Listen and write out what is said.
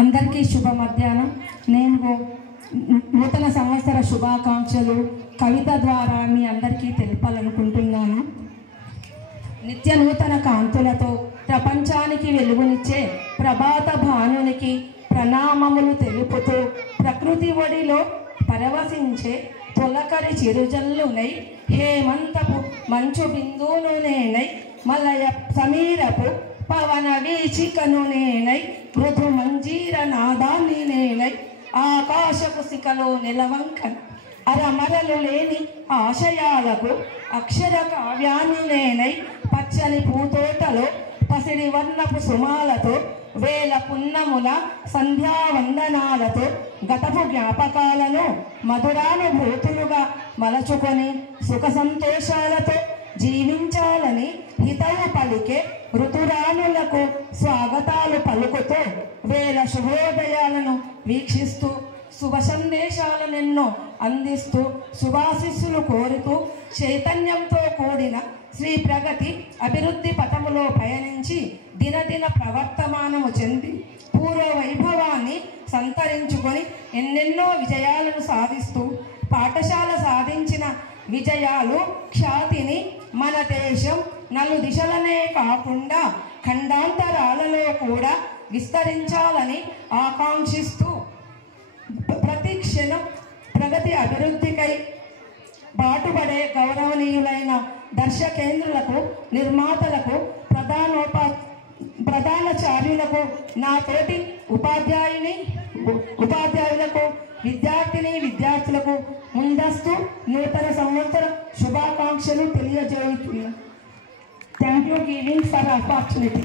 అందరికీ శుభ మధ్యాహ్నం. నేను నూతన సంవత్సర శుభాకాంక్షలు కవిత ద్వారా మీ అందరికీ తెలపాలనుకుంటున్నాను. నిత్య నూతన కాంతులతో ప్రపంచానికి వెలుగునిచ్చే ప్రభాత భానునికి ప్రణామములు తెలుపుతూ ప్రకృతి ఒడిలో పరవశించే తొలకరి చిరుజల్లునై హేమంతపు మంచు బిందువును నేనై మలయ సమీరపు పవన వీచికను నేనై మృదు మంజీర నాదాన్ని నేనై ఆకాశపు శిఖలో నిలవంకన్ అరమరలు లేని ఆశయాలకు అక్షర కావ్యాన్ని నేనై పచ్చని పూతోటలో పసిడి వర్ణపు సుమాలతో వేల పున్నముల సంధ్యావందనాలతో గతపు జ్ఞాపకాలను మధురానుభూతులుగా మలచుకొని సుఖ సంతోషాలతో జీవించాలని హితవు పలికే ఋతురానులకు స్వాగతాలు పలుకుతూ వేల శుభోదయాలను వీక్షిస్తూ శుభ సందేశాలనెన్నో అందిస్తూ శుభాశిస్సులు కోరుతూ చైతన్యంతో కూడిన శ్రీ ప్రగతి అభివృద్ధి పథములో పయనించి దినదిన ప్రవర్తమానము చెంది పూర్వ వైభవాన్ని సంతరించుకొని ఎన్నెన్నో విజయాలను సాధిస్తూ పాఠశాల సాధించిన విజయాలు ఖ్యాతిని మన దేశం నలు దిశలనే కాకుండా ఖండాంతరాలలో కూడా విస్తరించాలని ఆకాంక్షిస్తూ ప్రతి క్షణం ప్రగతి అభివృద్ధికై బాటుపడే గౌరవనీయులైన దర్శకేంద్రులకు, నిర్మాతలకు, ప్రధానాచార్యులకు, నా తోటి ఉపాధ్యాయులకు, విద్యార్థులకు ముందస్తు నూతన సంవత్సర శుభాకాంక్షలు తెలియజేస్తున్నాను. Thank you giving for opportunity.